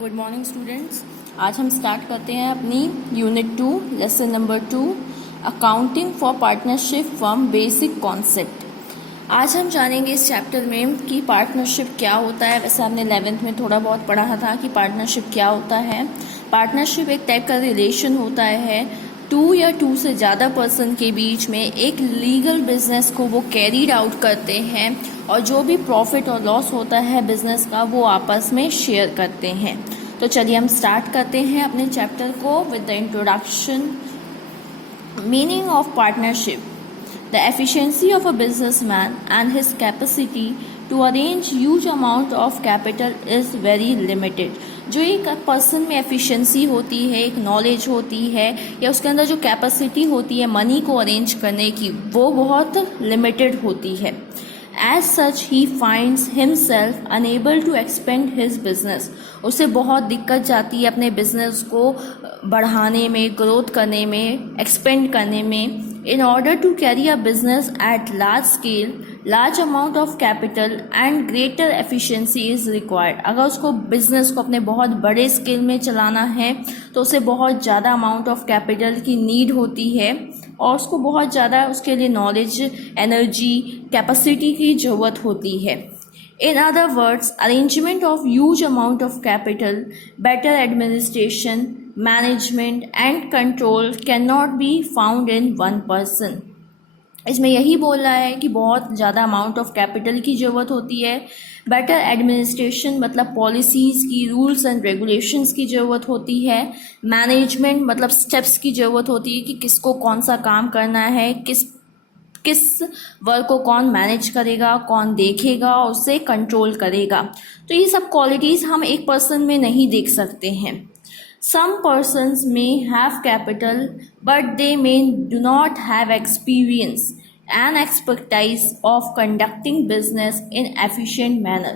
Good morning students. आज हम start करते हैं अपनी unit 2 lesson number 2 accounting for partnership from basic concept. आज हम जानेंगे इस चैप्टर में कि पार्टनरशिप क्या होता है। वैसे हमने 11th में थोड़ा बहुत पढ़ा था कि पार्टनरशिप क्या होता है। पार्टनरशिप एक टाइप का रिलेशन होता है टू या टू से ज़्यादा पर्सन के बीच में एक लीगल बिजनेस को वो कैरीड आउट करते हैं और जो भी प्रॉफिट और लॉस होता है बिजनेस का वो आपस में शेयर करते हैं। तो चलिए हम स्टार्ट करते हैं अपने चैप्टर को with the introduction. Meaning of partnership: the efficiency of a businessman and his capacity to arrange huge amount of capital is very limited। जो एक पर्सन में एफिशिएंसी होती है, एक नॉलेज होती है या उसके अंदर जो कैपेसिटी होती है मनी को अरेंज करने की, वो बहुत लिमिटेड होती है। As such, he finds himself unable to expand his business। उसे बहुत दिक्कत जाती है अपने बिजनेस को बढ़ाने में, ग्रोथ करने में, एक्सपेंड करने में। In order to carry a business at large scale, large amount of capital and greater efficiency is required। अगर उसको बिजनेस को अपने बहुत बड़े स्केल में चलाना है तो उसे बहुत ज़्यादा अमाउंट ऑफ कैपिटल की नीड होती है और उसको बहुत ज़्यादा उसके लिए नॉलेज, एनर्जी, कैपेसिटी की ज़रूरत होती है। In other words, arrangement of huge amount of capital, better administration, management and control cannot be found in one person। इसमें यही बोल रहा है कि बहुत ज़्यादा अमाउंट ऑफ कैपिटल की ज़रूरत होती है। बेटर एडमिनिस्ट्रेशन मतलब पॉलिसीज़ की, रूल्स एंड रेगुलेशंस की ज़रूरत होती है। मैनेजमेंट मतलब स्टेप्स की ज़रूरत होती है कि किसको कौन सा काम करना है, किस वर्क को कौन मैनेज करेगा, कौन देखेगा और उसे कंट्रोल करेगा। तो ये सब क्वालिटीज़ हम एक पर्सन में नहीं देख सकते हैं। Some persons may have capital but they may do not have experience and expertise of conducting business in efficient manner।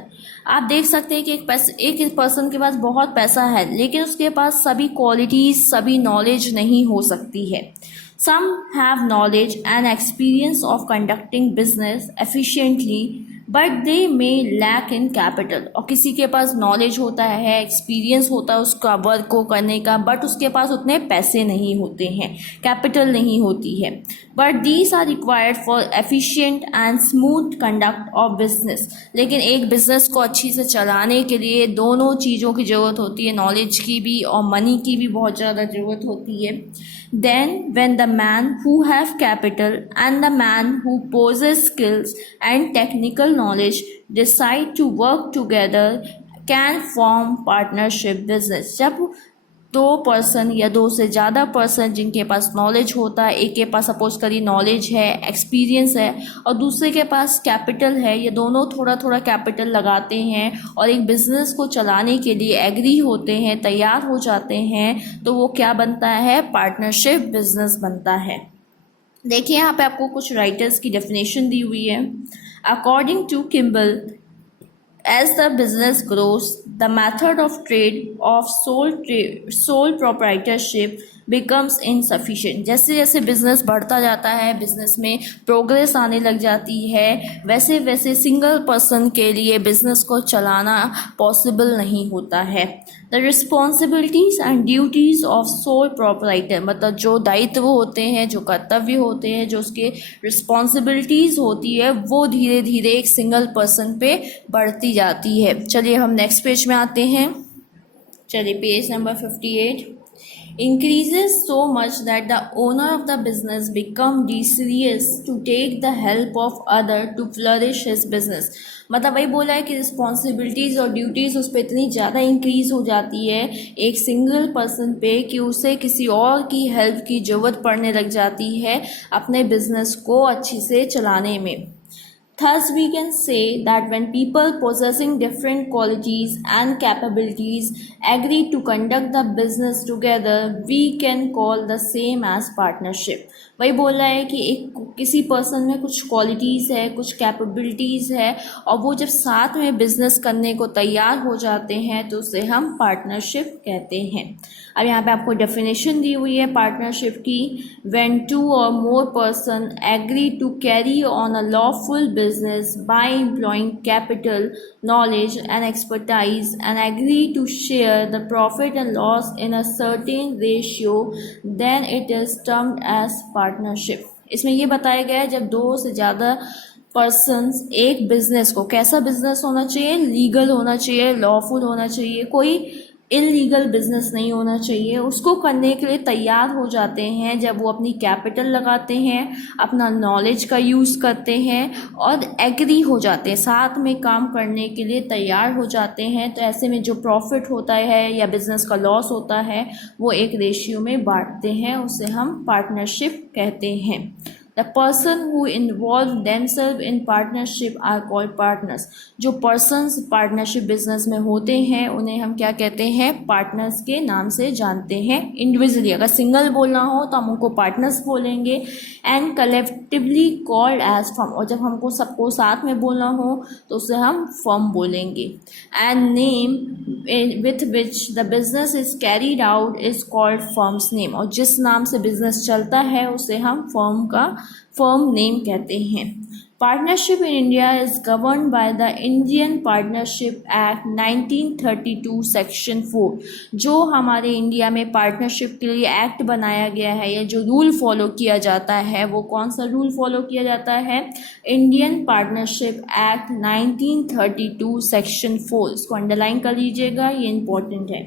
आप देख सकते हैं कि एक पर्सन के पास बहुत पैसा है लेकिन उसके पास सभी क्वालिटीज़, सभी नॉलेज नहीं हो सकती है। Some have knowledge and experience of conducting business efficiently but they may lack in capital। और किसी के पास नॉलेज होता है, एक्सपीरियंस होता है उसका वर्क को करने का, बट उसके पास उतने पैसे नहीं होते हैं, कैपिटल नहीं होती है। But these are required for efficient and smooth conduct of business. लेकिन एक बिजनेस को अच्छी से चलाने के लिए दोनों चीज़ों की ज़रूरत होती है, नॉलेज की भी और मनी की भी बहुत ज़्यादा ज़रूरत होती है। Then when the man who have capital and the man who possess skills and technical knowledge decide to work together can form partnership business। जब दो पर्सन या दो से ज़्यादा पर्सन जिनके पास नॉलेज होता है, एक के पास सपोज करिए नॉलेज है, एक्सपीरियंस है और दूसरे के पास कैपिटल है, ये दोनों थोड़ा थोड़ा कैपिटल लगाते हैं और एक बिज़नेस को चलाने के लिए एग्री होते हैं, तैयार हो जाते हैं, तो वो क्या बनता है? पार्टनरशिप बिजनेस बनता है। देखिए यहाँ पे आपको कुछ राइटर्स की डेफिनेशन दी हुई है। According to Kimball, as the business grows, the method of trade of sole proprietorship becomes insufficient। जैसे जैसे बिजनेस बढ़ता जाता है, बिजनेस में प्रोग्रेस आने लग जाती है, वैसे वैसे सिंगल पर्सन के लिए बिजनेस को चलाना पॉसिबल नहीं होता है। The responsibilities and duties of sole proprietor मतलब जो दायित्व होते हैं, जो कर्तव्य होते हैं, जो उसके रिस्पॉन्सिबिलिटीज होती है, वो धीरे धीरे एक सिंगल पर्सन पे बढ़ती जाती है। चलिए हम नेक्स्ट पेज में आते हैं। चलिए page number 58। increases so much that the owner of the business become desirous to take the help of other to flourish his business। मतलब वही बोला है कि रिस्पॉन्सिबिलिटीज़ और ड्यूटीज़ उस पर इतनी ज़्यादा इंक्रीज़ हो जाती है एक सिंगल पर्सन पे कि उसे किसी और की हेल्प की ज़रूरत पड़ने लग जाती है अपने बिजनेस को अच्छी से चलाने में। Thus, we can say that when people possessing different qualities and capabilities agree to conduct the business together, we can call the same as partnership। वही बोल रहा है कि एक किसी पर्सन में कुछ क्वालिटीज़ है, कुछ कैपेबिलिटीज़ है और वो जब साथ में बिजनेस करने को तैयार हो जाते हैं तो उसे हम पार्टनरशिप कहते हैं। अब यहाँ पे आपको डेफिनेशन दी हुई है पार्टनरशिप की। When two or more person agree to carry on a lawful business by employing capital knowledge and expertise and agree to share the profit and loss in a certain ratio, then it is termed as partnership. इसमें ये बताया गया है जब दो से ज़्यादा persons एक बिजनेस को, कैसा बिजनेस होना चाहिए, लीगल होना चाहिए, लॉफुल होना चाहिए, कोई इलीगल बिजनेस नहीं होना चाहिए, उसको करने के लिए तैयार हो जाते हैं जब वो अपनी कैपिटल लगाते हैं, अपना नॉलेज का यूज़ करते हैं और एग्री हो जाते हैं, साथ में काम करने के लिए तैयार हो जाते हैं। तो ऐसे में जो प्रॉफिट होता है या बिजनेस का लॉस होता है वो एक रेशियो में बांटते हैं, उसे हम पार्टनरशिप कहते हैं। The person who involve themselves in partnership are called partners. जो persons partnership business में होते हैं उन्हें हम क्या कहते हैं, partners के नाम से जानते हैं। Individually अगर single बोलना हो तो हम उनको partners बोलेंगे, and collectively called as firm, और जब हमको सबको साथ में बोलना हो तो उसे हम firm बोलेंगे। And name with which the business is carried out is called firm's name, और जिस नाम से business चलता है उसे हम firm का फर्म नेम कहते हैं। Partnership in India is govern by the Indian partnership act 1932 section 4। जो हमारे इंडिया में पार्टनरशिप के लिए एक्ट बनाया गया है या जो रूल फॉलो किया जाता है वो कौन सा रूल फॉलो किया जाता है, इंडियन पार्टनरशिप एक्ट 1932 सेक्शन 4। इसको अंडरलाइन कर लीजिएगा, ये इंपॉर्टेंट है।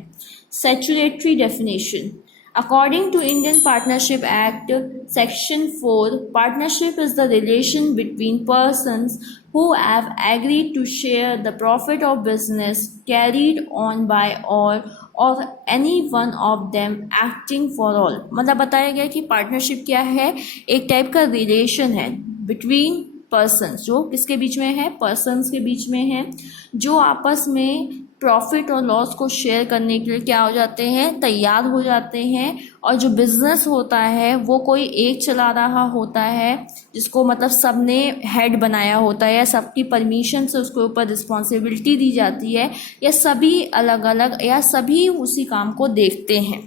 Statutory definition, according to Indian Partnership Act Section 4, partnership is the relation between persons who have agreed to share the profit of business carried on by all or any one of them acting for all। मतलब बताया गया कि partnership क्या है, एक type का relation है between persons, जो किसके बीच में है, पर्सन्स के बीच में है, जो आपस में प्रॉफिट और लॉस को शेयर करने के लिए क्या हो जाते हैं, तैयार हो जाते हैं। और जो बिजनेस होता है वो कोई एक चला रहा होता है, जिसको मतलब सबने हेड बनाया होता है या सबकी परमिशन से उसके ऊपर रिस्पॉन्सिबिलिटी दी जाती है, या सभी अलग अलग या सभी उसी काम को देखते हैं।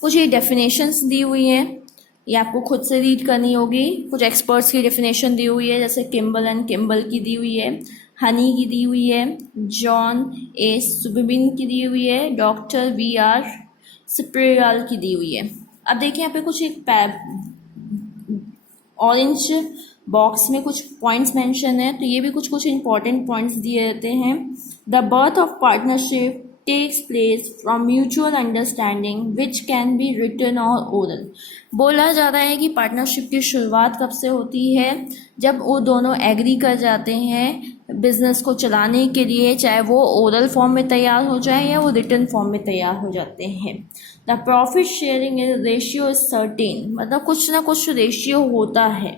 कुछ ये डेफिनेशंस दी हुई हैं, ये आपको खुद से रीड करनी होगी। कुछ एक्सपर्ट्स की डेफिनेशन दी हुई है, जैसे किम्बल एंड किम्बल की दी हुई है, हनी की दी हुई है, जॉन ए सुबिन की दी हुई है, डॉक्टर VR स्प्रेगाल की दी हुई है। अब देखिए यहाँ पे कुछ एक ऑरेंज बॉक्स में कुछ पॉइंट्स मेंशन है, तो ये भी कुछ इंपॉर्टेंट पॉइंट्स दिए रहते हैं। The birth of partnership takes place from mutual understanding which can be written or oral। बोला जा रहा है कि पार्टनरशिप की शुरुआत कब से होती है, जब वो दोनों एग्री कर जाते हैं बिजनेस को चलाने के लिए, चाहे वो ओरल फॉर्म में तैयार हो जाए या वो रिटन फॉर्म में तैयार हो जाते हैं। The profit sharing ratio is certain, मतलब कुछ ना कुछ रेशियो होता है।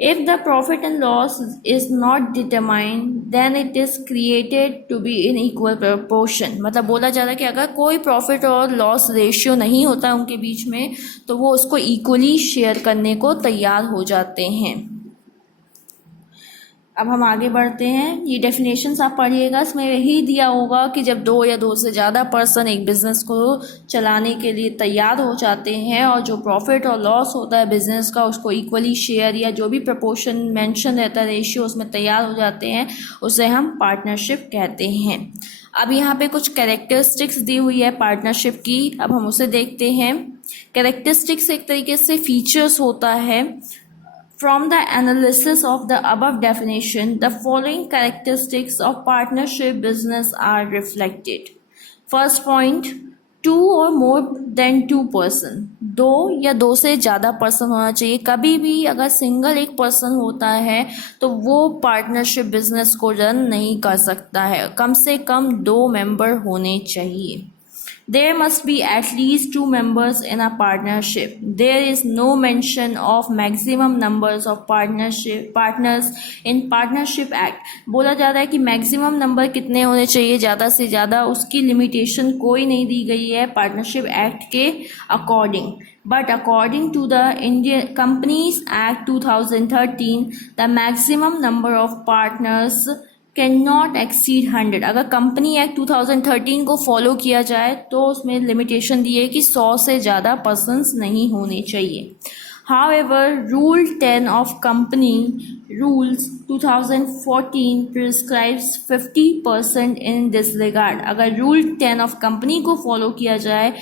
If the profit and loss is not determined, then it is created to be in equal proportion। मतलब बोला जा रहा है कि अगर कोई प्रॉफिट और लॉस रेशियो नहीं होता उनके बीच में तो वो उसको इक्वली शेयर करने को तैयार हो जाते हैं। अब हम आगे बढ़ते हैं। ये डेफिनेशंस आप पढ़िएगा, इसमें यही दिया होगा कि जब दो या दो से ज़्यादा पर्सन एक बिज़नेस को चलाने के लिए तैयार हो जाते हैं और जो प्रॉफिट और लॉस होता है बिज़नेस का उसको इक्वली शेयर या जो भी प्रपोर्शन मेंशन रहता है रेशियो उसमें तैयार हो जाते हैं, उसे हम पार्टनरशिप कहते हैं। अब यहाँ पे कुछ कैरेक्टरिस्टिक्स दी हुई है पार्टनरशिप की, अब हम उसे देखते हैं। कैरेक्टरिस्टिक्स एक तरीके से फीचर्स होता है। From the analysis of the above definition, the following characteristics of partnership business are reflected. First point, two or more than two person, दो या दो से ज़्यादा पर्सन होना चाहिए। कभी भी अगर सिंगल एक पर्सन होता है तो वो पार्टनरशिप बिजनेस को रन नहीं कर सकता है, कम से कम दो मेंबर होने चाहिए। There must be at least two members in a partnership. There is no mention of maximum numbers of partners in Partnership Act। बोला जा रहा है कि मैक्सिमम नंबर कितने होने चाहिए, ज़्यादा से ज़्यादा, उसकी लिमिटेशन कोई नहीं दी गई है पार्टनरशिप एक्ट के according. But according to the Indian Companies Act 2013, the maximum number of partners can not exceed 100। अगर कंपनी एक्ट 2013 को फॉलो किया जाए तो उसमें लिमिटेशन दी है कि 100 से ज़्यादा पर्सन्स नहीं होने चाहिए। However, Rule 10 of Company Rules 2014 prescribes 50% in this regard. अगर Rule 10 of Company को फॉलो किया जाए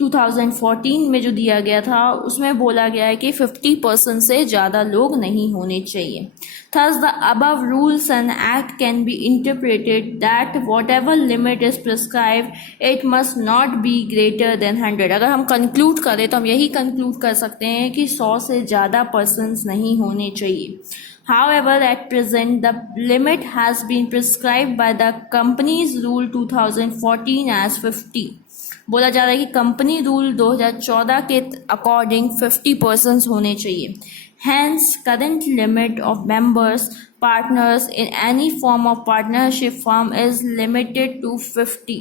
2014 में जो दिया गया था उसमें बोला गया है कि 50% से ज़्यादा लोग नहीं होने चाहिए. Thus, the above rules and act can be interpreted that whatever limit is prescribed, it must not be greater than 100. अगर हम conclude करें तो हम यही conclude कर सकते हैं कि 100 से ज़्यादा persons नहीं होने चाहिए. However, at present, the limit has been prescribed by the Companies Rule 2014 as 50. बोला जा रहा है कि कंपनी रूल 2014 के अकॉर्डिंग 50% होने चाहिए. Hence, current limit of members, partners in any form of partnership firm is limited to 50.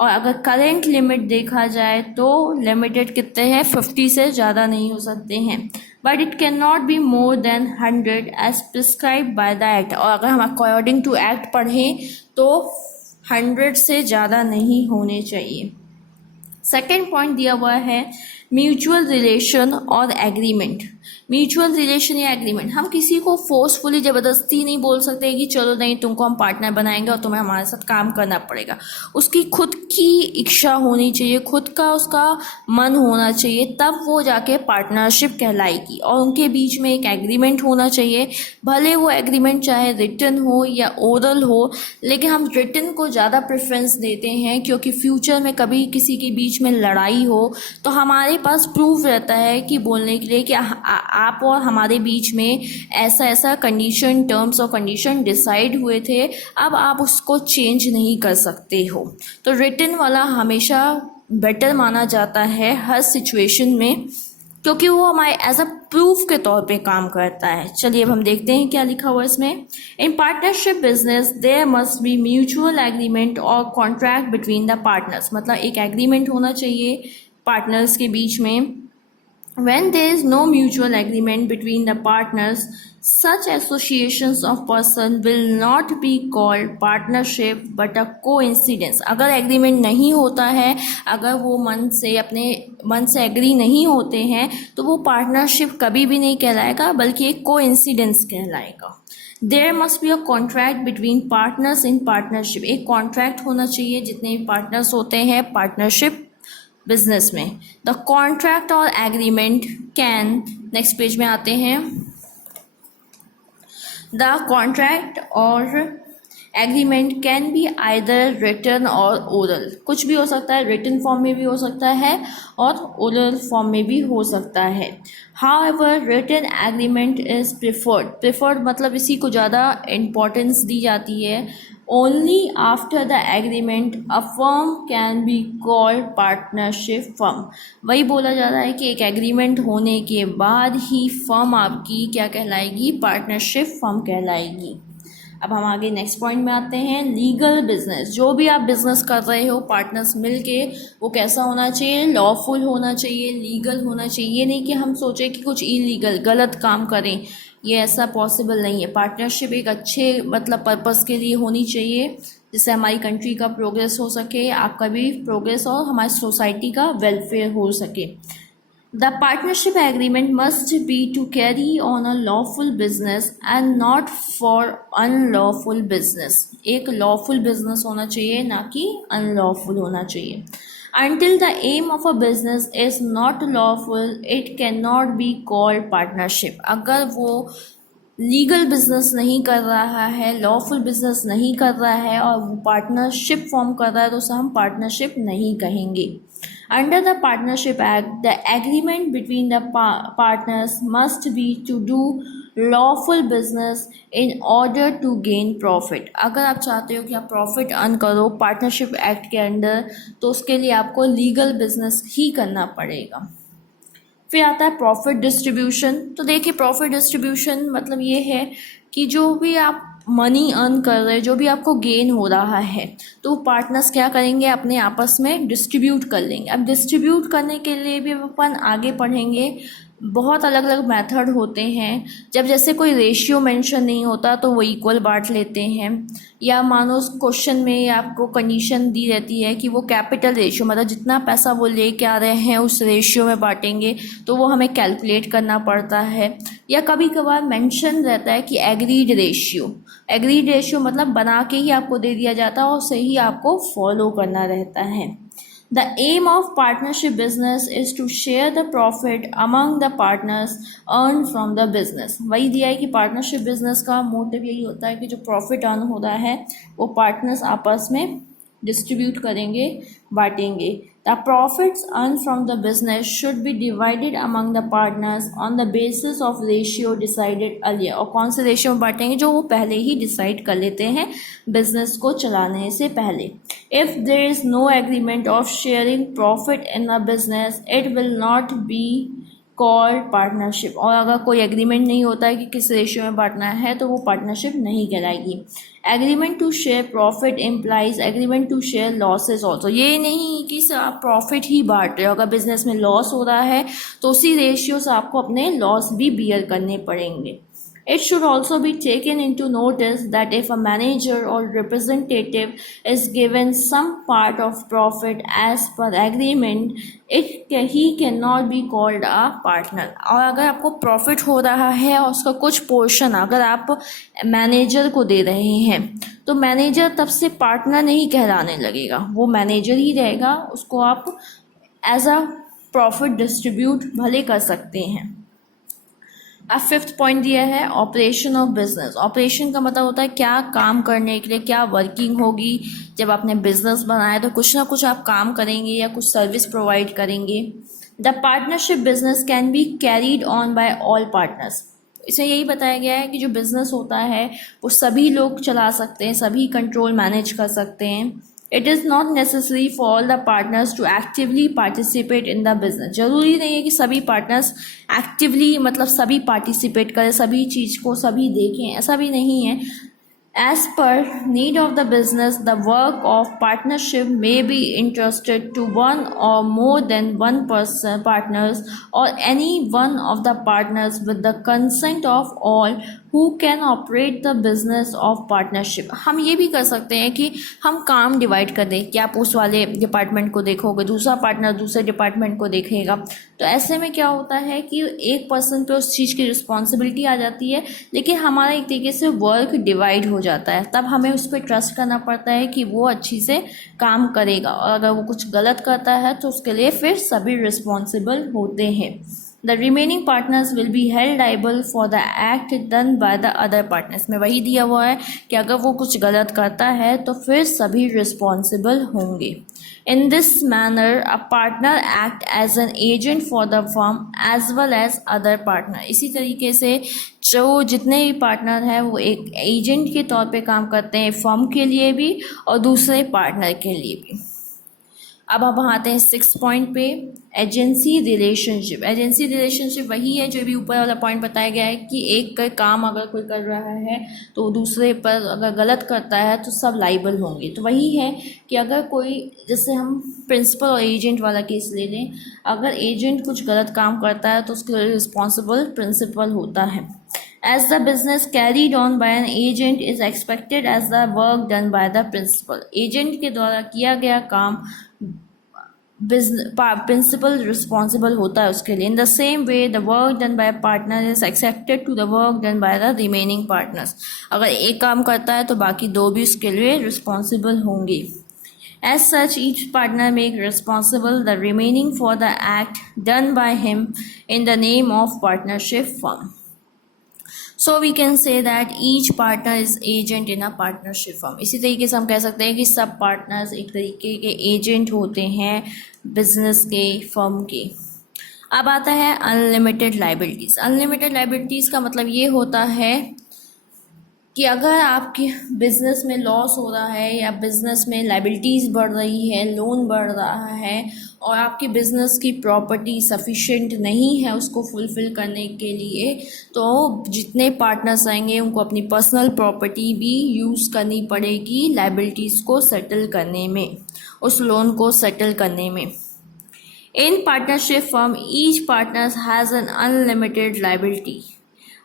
और अगर करंट लिमिट देखा जाए तो लिमिटेड कितने हैं 50 से ज़्यादा नहीं हो सकते हैं. But it can not be more than 100 as prescribe by the act. और अगर हम अकॉर्डिंग टू एक्ट पढ़ें तो 100 से ज़्यादा नहीं होने चाहिए. सेकेंड पॉइंट दिया हुआ है म्यूचुअल रिलेशन और एग्रीमेंट. म्यूचुअल रिलेशन या एग्रीमेंट, हम किसी को फोर्सफुली ज़बरदस्ती नहीं बोल सकते कि चलो नहीं तुमको हम पार्टनर बनाएंगे और तुम्हें हमारे साथ काम करना पड़ेगा. उसकी खुद की इच्छा होनी चाहिए, खुद का उसका मन होना चाहिए, तब वो जाके पार्टनरशिप कहलाएगी. और उनके बीच में एक एग्रीमेंट होना चाहिए. भले वो एग्रीमेंट चाहे रिटन हो या ओरल हो, लेकिन हम रिटन को ज़्यादा प्रेफरेंस देते हैं क्योंकि फ्यूचर में कभी किसी के बीच में लड़ाई हो तो हमारे पास प्रूफ रहता है कि बोलने के लिए कि आप और हमारे बीच में ऐसा ऐसा कंडीशन, टर्म्स और कंडीशन डिसाइड हुए थे, अब आप उसको चेंज नहीं कर सकते हो. तो रिटन वाला हमेशा बेटर माना जाता है हर सिचुएशन में क्योंकि वो हमारे एज अ प्रूफ के तौर पे काम करता है. चलिए अब हम देखते हैं क्या लिखा हुआ है इसमें. In partnership business there must be mutual agreement or contract between the partners. मतलब एक एग्रीमेंट होना चाहिए पार्टनर्स के बीच में. When there is no mutual agreement between the partners, such associations of person will not be called partnership but a coincidence. अगर agreement नहीं होता है, अगर वो अपने मन से एग्री नहीं होते हैं तो वो पार्टनरशिप कभी भी नहीं कहलाएगा बल्कि एक कोइंसिडेंस कहलाएगा. There must be a contract between partners in partnership. एक कॉन्ट्रैक्ट होना चाहिए जितने भी पार्टनर्स होते हैं पार्टनरशिप बिजनेस में. द कॉन्ट्रैक्ट और एग्रीमेंट कैन, नेक्स्ट पेज में आते हैं. द कॉन्ट्रैक्ट और agreement can be either written or oral. कुछ भी हो सकता है, रिटन फॉर्म में भी हो सकता है और ओरल फॉर्म में भी हो सकता है. However written agreement is preferred मतलब इसी को ज़्यादा इम्पोर्टेंस दी जाती है. Only after the agreement a firm can be called partnership firm. वही बोला जा रहा है कि एक एग्रीमेंट होने के बाद ही फर्म आपकी क्या कहलाएगी, पार्टनरशिप फर्म कहलाएगी. अब हम आगे नेक्स्ट पॉइंट में आते हैं. Legal business. जो भी आप बिजनेस कर रहे हो पार्टनर्स मिलके, वो कैसा होना चाहिए, लॉफुल होना चाहिए, लीगल होना चाहिए. ये नहीं कि हम सोचें कि कुछ इलीगल गलत काम करें, ये ऐसा पॉसिबल नहीं है. पार्टनरशिप एक अच्छे मतलब पर्पस के लिए होनी चाहिए जिससे हमारी कंट्री का प्रोग्रेस हो सके, आपका भी प्रोग्रेस और हमारी सोसाइटी का वेलफेयर हो सके. The partnership agreement must be to carry on a lawful business and not for unlawful business. एक लॉफुल बिजनेस होना चाहिए, ना कि अनलॉफुल होना चाहिए. Until the aim of a business is not lawful, it cannot be called partnership. अगर वो legal business नहीं कर रहा है, लॉफुल बिजनेस नहीं कर रहा है और वो पार्टनरशिप फॉर्म कर रहा है तो उसे हम पार्टनरशिप नहीं कहेंगे. Under the Partnership Act, the agreement between the partners must be to do lawful business in order to gain profit. अगर आप चाहते हो कि आप प्रॉफिट अर्न करो पार्टनरशिप एक्ट के अंडर तो उसके लिए आपको लीगल बिजनेस ही करना पड़ेगा. फिर आता है प्रॉफिट डिस्ट्रीब्यूशन. तो देखिए प्रॉफिट डिस्ट्रीब्यूशन मतलब ये है कि जो भी आप मनी अर्न कर रहे हैं, जो भी आपको गेन हो रहा है, तो पार्टनर्स क्या करेंगे, अपने आपस में डिस्ट्रीब्यूट कर लेंगे. अब डिस्ट्रीब्यूट करने के लिए भी अपन आगे पढ़ेंगे बहुत अलग अलग मेथड होते हैं। जब जैसे कोई रेशियो मेंशन नहीं होता तो वो इक्वल बांट लेते हैं, या मानो उस क्वेश्चन में आपको कंडीशन दी रहती है कि वो कैपिटल रेशियो मतलब जितना पैसा वो लेके आ रहे हैं उस रेशियो में बांटेंगे, तो वो हमें कैलकुलेट करना पड़ता है। या कभी कभार मेंशन रहता है कि एग्रीड रेशियो मतलब बना के ही आपको दे दिया जाता है और उसे ही आपको फॉलो करना रहता है। The aim of partnership business is to share the profit among the partners earned from the business। वही दिया है कि पार्टनरशिप बिजनेस का मोटिव यही होता है कि जो प्रॉफिट अर्न हो रहा है वो पार्टनर्स आपस में डिस्ट्रीब्यूट करेंगे, बांटेंगे। The profits earned from the business should be divided among the partners on the basis of ratio decided earlier। और कौन से रेशियो में बांटेंगे? जो वो पहले ही डिसाइड कर लेते हैं बिजनेस को चलाने से पहले। If there is no agreement of sharing profit in a business, it will not be called partnership। और अगर कोई एग्रीमेंट नहीं होता है कि किस रेशियो में बांटना है तो वो पार्टनरशिप नहीं कहलाएगी। Agreement to share profit implies agreement to share losses also. ये नहीं कि सिर्फ आप प्रॉफिट ही बांट रहे हो, अगर बिजनेस में लॉस हो रहा है तो उसी रेशियो से आपको अपने लॉस भी बियर करने पड़ेंगे। It should also be taken into notice that if a manager or representative is given some part of profit as per agreement, he cannot be called a partner। और अगर आपको profit हो रहा है और उसका कुछ पोर्शन अगर आप मैनेजर को दे रहे हैं तो मैनेजर तब से पार्टनर नहीं कहलाने लगेगा, वो मैनेजर ही रहेगा। उसको आप एज अ प्रॉफिट डिस्ट्रीब्यूट भले कर सकते हैं। अब 5th पॉइंट दिया है ऑपरेशन ऑफ बिजनेस। ऑपरेशन का मतलब होता है क्या काम करने के लिए क्या वर्किंग होगी। जब आपने बिजनेस बनाया तो कुछ ना कुछ आप काम करेंगे या कुछ सर्विस प्रोवाइड करेंगे। The partnership business can be carried on by all partners. इसे यही बताया गया है कि जो बिजनेस होता है वो सभी लोग चला सकते हैं, सभी कंट्रोल मैनेज कर सकते हैं। It is not necessary for all the partners to actively participate in the business। जरूरी नहीं है कि सभी पार्टनर्स एक्टिवली मतलब सभी पार्टिसिपेट करें, सभी चीज़ को सभी देखें, ऐसा भी नहीं है। As per need of the business, the work of partnership may be entrusted to one or more than one person partners or any one of the partners with the consent of all who can operate the business of partnership। हम ये भी कर सकते हैं कि हम काम divide कर दें कि आप उस वाले डिपार्टमेंट को देखोगे, दूसरा पार्टनर दूसरे डिपार्टमेंट को देखेगा। तो ऐसे में क्या होता है कि एक पर्सन पे उस चीज़ की रिस्पॉन्सिबिलिटी आ जाती है, लेकिन हमारा एक तरीके से वर्क डिवाइड हो जाता है। तब हमें उस पर ट्रस्ट करना पड़ता है कि वो अच्छी से काम करेगा, और अगर वो कुछ गलत करता है तो उसके लिए फिर सभी रिस्पॉन्सिबल होते हैं। The remaining partners will be held liable for the act done by the other partners। में वही दिया हुआ है कि अगर वो कुछ गलत करता है तो फिर सभी रिस्पॉन्सिबल होंगे। In this manner, a partner act as an agent for the firm as well as other partner। इसी तरीके से जो जितने भी पार्टनर हैं वो एक एजेंट के तौर पे काम करते हैं फर्म के लिए भी और दूसरे पार्टनर के लिए भी। अब हम आते हैं 6th पॉइंट पे, एजेंसी रिलेशनशिप। एजेंसी रिलेशनशिप वही है जो भी ऊपर वाला पॉइंट बताया गया है कि एक का काम अगर कोई कर रहा है तो दूसरे पर अगर गलत करता है तो सब लाइबल होंगे। तो वही है कि अगर कोई, जैसे हम प्रिंसिपल और एजेंट वाला केस ले लें, अगर एजेंट कुछ गलत काम करता है तो उसके लिए रिस्पॉन्सिबल प्रिंसिपल होता है। As the business carried on by an agent is expected as the work done by the principal। Agent के द्वारा किया गया काम प्रिंसिपल रिस्पॉन्सिबल होता है उसके लिए। In the same way the work done by partner is accepted to the work done by the remaining partners. अगर एक काम करता है तो बाकी दो भी उसके लिए रिस्पॉन्सिबल होंगे। As such, each partner make responsible the remaining for the act done by him in the name of partnership firm। So we can say that each partner is agent in a partnership firm। इसी तरीके से हम कह सकते हैं कि सब partners एक तरीके के एजेंट होते हैं बिजनेस के, फर्म के। अब आता है अनलिमिटेड लाइबिलिटीज़। अनलिमिटेड लाइबिलिटीज़ का मतलब ये होता है कि अगर आपके बिजनेस में लॉस हो रहा है या बिजनेस में लाइबिलिटीज़ बढ़ रही है, लोन बढ़ रहा है और आपके बिजनेस की प्रॉपर्टी सफिशिएंट नहीं है उसको फुलफ़िल करने के लिए, तो जितने पार्टनर्स आएंगे उनको अपनी पर्सनल प्रॉपर्टी भी यूज़ करनी पड़ेगी लाइबिलिटीज़ को सेटल करने में, उस लोन को सेटल करने में। In partnership firm, each partner has an unlimited liability.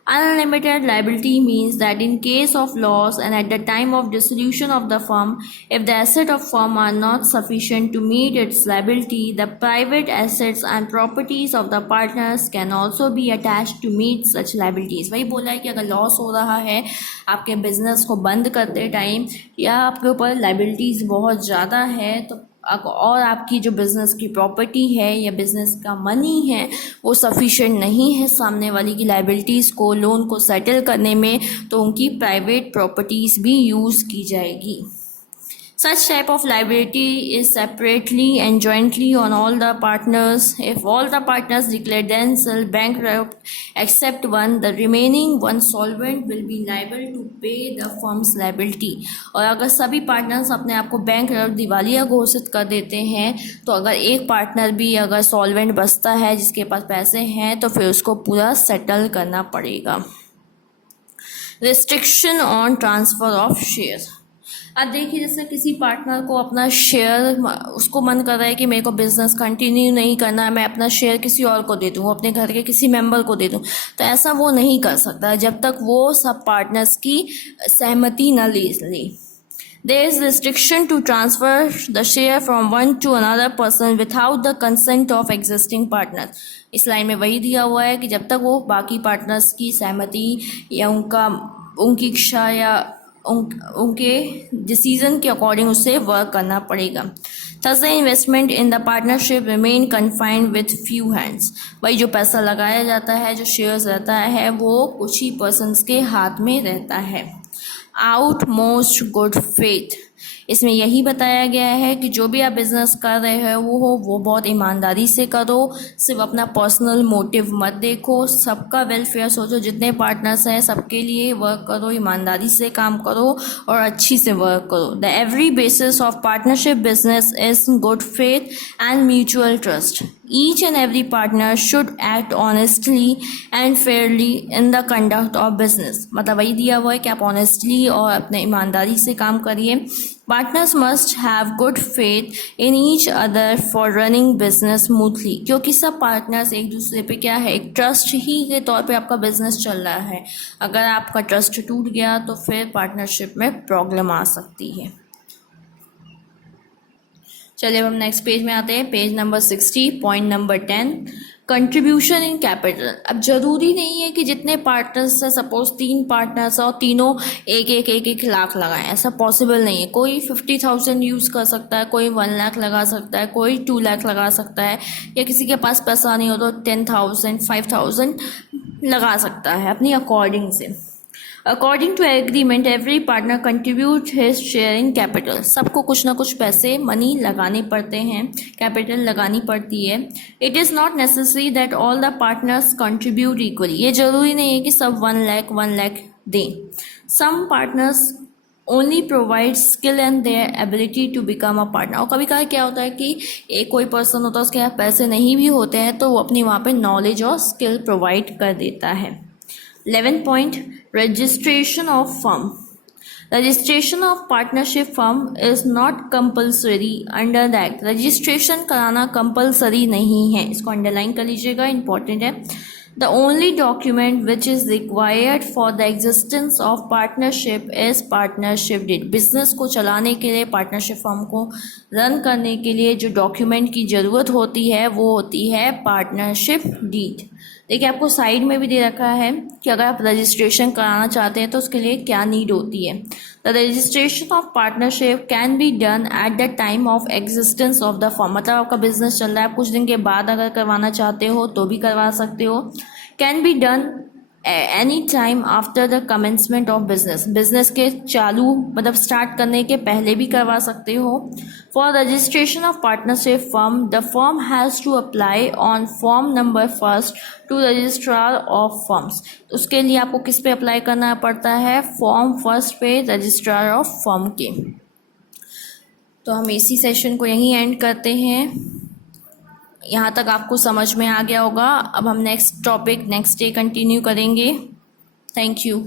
Unlimited liability means that in case of loss and at the time of dissolution of the firm, if the assets of firm are not sufficient to meet its liability, the private assets and properties of the partners can also be attached to meet such liabilities. वही बोला है कि अगर loss हो रहा है आपके business को बंद करते टाइम या आपके ऊपर लाइबिलिटीज़ बहुत ज़्यादा है तो और आपकी जो बिज़नेस की प्रॉपर्टी है या बिज़नेस का मनी है वो सफिशिएंट नहीं है सामने वाली की लाइबिलिटीज़ को लोन को सेटल करने में, तो उनकी प्राइवेट प्रॉपर्टीज़ भी यूज़ की जाएगी. Such type of liability is separately and jointly on all the partners. If all the partners declare themselves bankrupt except one, the remaining one solvent will be liable to pay the firm's liability. और अगर सभी partners अपने आप को bankrupt दिवालिया घोषित कर देते हैं तो अगर एक पार्टनर भी अगर सॉल्वेंट बचता है जिसके पास पैसे हैं तो फिर उसको पूरा सेटल करना पड़ेगा. Restriction on transfer of shares. अब देखिए जैसे किसी पार्टनर को अपना शेयर उसको मन कर रहा है कि मेरे को बिजनेस कंटिन्यू नहीं करना है, मैं अपना शेयर किसी और को दे दूँ, अपने घर के किसी मेंबर को दे दूँ, तो ऐसा वो नहीं कर सकता जब तक वो सब पार्टनर्स की सहमति न ले. There is restriction to transfer the share from one to another person without the consent of existing partners. इस लाइन में वही दिया हुआ है कि जब तक वो बाकी पार्टनर्स की सहमति या उनकी इच्छा या उनके डिसीजन के अकॉर्डिंग उससे वर्क करना पड़ेगा. Thus the investment in the partnership remain confined with few hands. वही जो पैसा लगाया जाता है, जो शेयर्स रहता है, वो कुछ ही पर्सन्स के हाथ में रहता है. Outmost good faith. इसमें यही बताया गया है कि जो भी आप बिजनेस कर रहे हो वो बहुत ईमानदारी से करो, सिर्फ अपना पर्सनल मोटिव मत देखो, सबका वेलफेयर सोचो, जितने पार्टनर्स हैं सबके लिए वर्क करो, ईमानदारी से काम करो और अच्छी से वर्क करो. The every basis of partnership business is good faith and mutual trust. Each and every partner should act honestly and fairly in the conduct of business. मतलब वही दिया हुआ है कि आप honestly और अपने ईमानदारी से काम करिए. Partners must have good faith in each other for running business smoothly. क्योंकि सब पार्टनर्स एक दूसरे पे क्या है, एक ट्रस्ट ही के तौर पे आपका बिजनेस चल रहा है. अगर आपका ट्रस्ट टूट गया तो फिर पार्टनरशिप में प्रॉब्लम आ सकती है. चलिए अब हम नेक्स्ट पेज में आते हैं. Page number 60, point number 10, contribution in capital. अब जरूरी नहीं है कि जितने पार्टनर्स है, सपोज 3 पार्टनर्स और तीनों एक लाख लगाएं, ऐसा पॉसिबल नहीं है. कोई 50,000 यूज़ कर सकता है, कोई 1 लाख लगा सकता है, कोई 2 लाख लगा सकता है, या किसी के पास पैसा नहीं हो तो 10,000 5,000 लगा सकता है अपनी अकॉर्डिंग से. According to agreement, every partner contributes his share in capital. सबको कुछ ना कुछ पैसे मनी लगाने पड़ते हैं, कैपिटल लगानी पड़ती है. It is not necessary that all the partners contribute equally. ये जरूरी नहीं है कि सब 1 लाख दें. Some partners only provide skill and their ability to become a partner. और कभी कभी क्या होता है कि एक कोई पर्सन होता है उसके यहाँ पैसे नहीं भी होते हैं तो वो अपनी वहाँ पे नॉलेज और स्किल प्रोवाइड कर देता है. 11 point, registration of firm. Registration of partnership firm is not compulsory under the act. Registration कराना compulsory नहीं है, इसको underline कर लीजिएगा, important है. The only document which is required for the existence of partnership is partnership deed. Business को चलाने के लिए, पार्टनरशिप फर्म को रन करने के लिए जो डॉक्यूमेंट की ज़रूरत होती है वो होती है पार्टनरशिप डीड. देखिए आपको साइड में भी दे रखा है कि अगर आप रजिस्ट्रेशन कराना चाहते हैं तो उसके लिए क्या नीड होती है. The registration of partnership can be done at the time of existence of the firm. मतलब आपका बिजनेस चल रहा है, आप कुछ दिन के बाद अगर करवाना चाहते हो तो भी करवा सकते हो. Can be done any time after the commencement of business. Business के चालू मतलब स्टार्ट करने के पहले भी करवा सकते हो. For registration of partnership firm the firm has to apply on form number 1 to registrar of firms. उसके लिए आपको किस पे अप्लाई करना पड़ता है, फॉर्म 1 पे रजिस्ट्रार ऑफ फर्म के. तो हम इसी सेशन को यहीं एंड करते हैं. यहाँ तक आपको समझ में आ गया होगा. अब हम next topic next day continue करेंगे. Thank you.